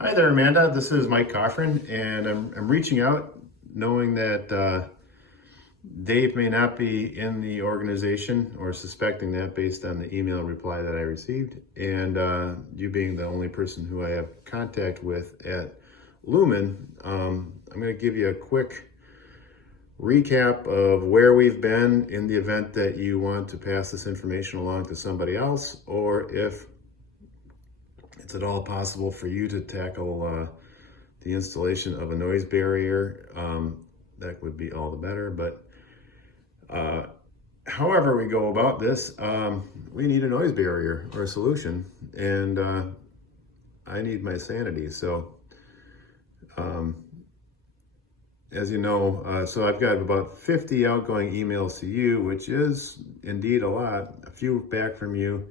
Hi there, Amanda. This is Mike Cochran, and I'm reaching out knowing that Dave may not be in the organization, or suspecting that based on the email reply that I received, and you being the only person who I have contact with at Lumen. I'm going to give you a quick recap of where we've been in the event that you want to pass this information along to somebody else, or if it's at all possible for you to tackle the installation of a noise barrier. That would be all the better. But however we go about this, we need a noise barrier or a solution, and I need my sanity. So as you know, so I've got about 50 outgoing emails to you, which is indeed a lot. A few back from you.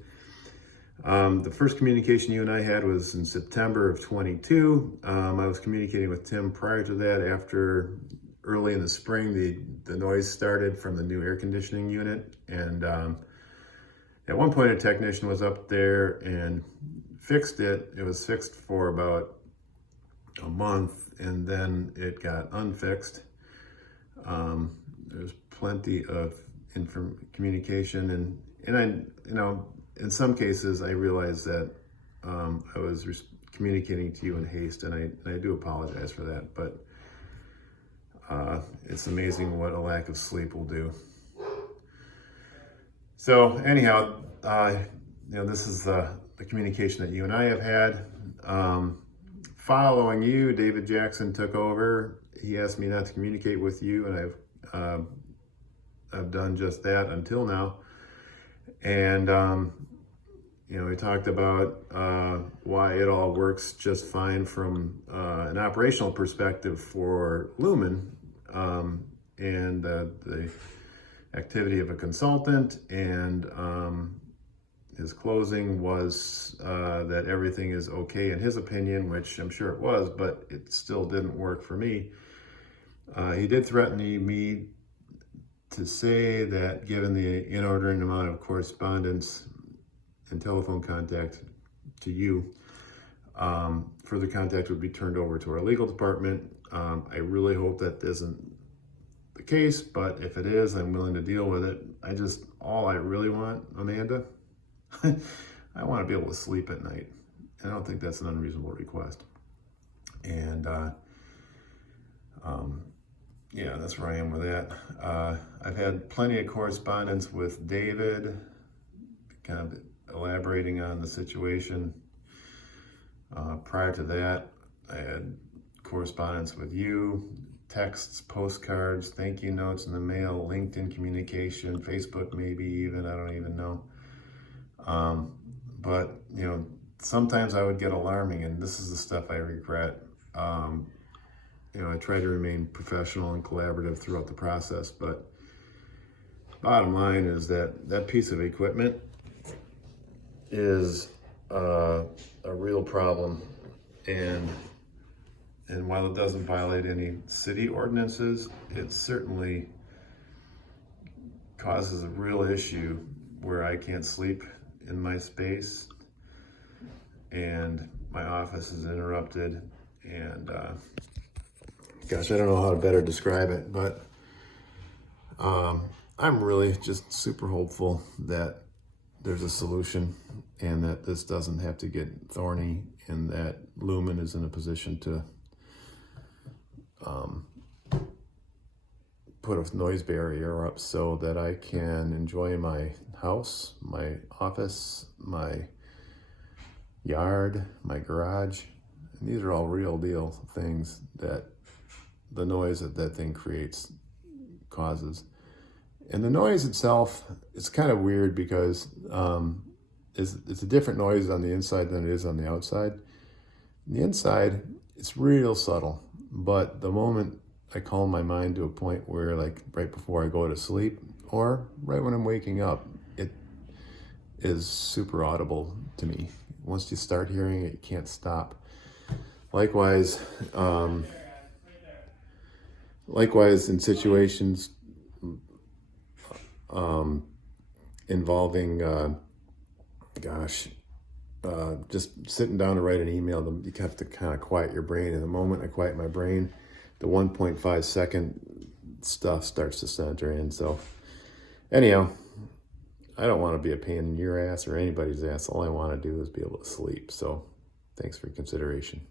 The first communication you and I had was in September of 22. I was communicating with Tim prior to that. After early in the spring, the noise started from the new air conditioning unit. And at one point, a technician was up there and fixed it. It was fixed for about a month, and then it got unfixed. There's plenty of communication, and I, in some cases, I realized that I was communicating to you in haste, and I do apologize for that. But it's amazing what a lack of sleep will do. So anyhow, this is the communication that you and I have had. Following you, David Jackson took over. He asked me not to communicate with you, and I've done just that until now. And we talked about why it all works just fine from an operational perspective for Lumen, and the activity of a consultant, and his closing was that everything is okay in his opinion, which I'm sure it was, but it still didn't work for me. He did threaten me to say that given the inordinate amount of correspondence and telephone contact to you, further contact would be turned over to our legal department. I really hope that isn't the case, but if it is, I'm willing to deal with it. All I really want, Amanda, I want to be able to sleep at night. I don't think that's an unreasonable request. And yeah, that's where I am with that. I've had plenty of correspondence with David, kind of elaborating on the situation. Prior to that, I had correspondence with you, texts, postcards, thank you notes in the mail, LinkedIn communication, Facebook maybe even, I don't even know. But sometimes I would get alarming, and this is the stuff I regret. I try to remain professional and collaborative throughout the process, but bottom line is that piece of equipment is a real problem, and while it doesn't violate any city ordinances, it certainly causes a real issue where I can't sleep in my space, and my office is interrupted, and gosh, I don't know how to better describe it, but I'm really just super hopeful that there's a solution, and that this doesn't have to get thorny, and that Lumen is in a position to put a noise barrier up so that I can enjoy my house, my office, my yard, my garage. And these are all real deal things that the noise that thing creates causes. And the noise itself, it's kind of weird because it's a different noise on the inside than it is on the outside. On the inside, it's real subtle, but the moment I calm my mind to a point where, like right before I go to sleep or right when I'm waking up, it is super audible to me. Once you start hearing it, you can't stop. Likewise, in situations involving just sitting down to write an email, you have to kind of quiet your brain. And the moment I quiet my brain, the 1.5 second stuff starts to center in. So anyhow, I don't want to be a pain in your ass or anybody's ass. All I want to do is be able to sleep. So thanks for your consideration.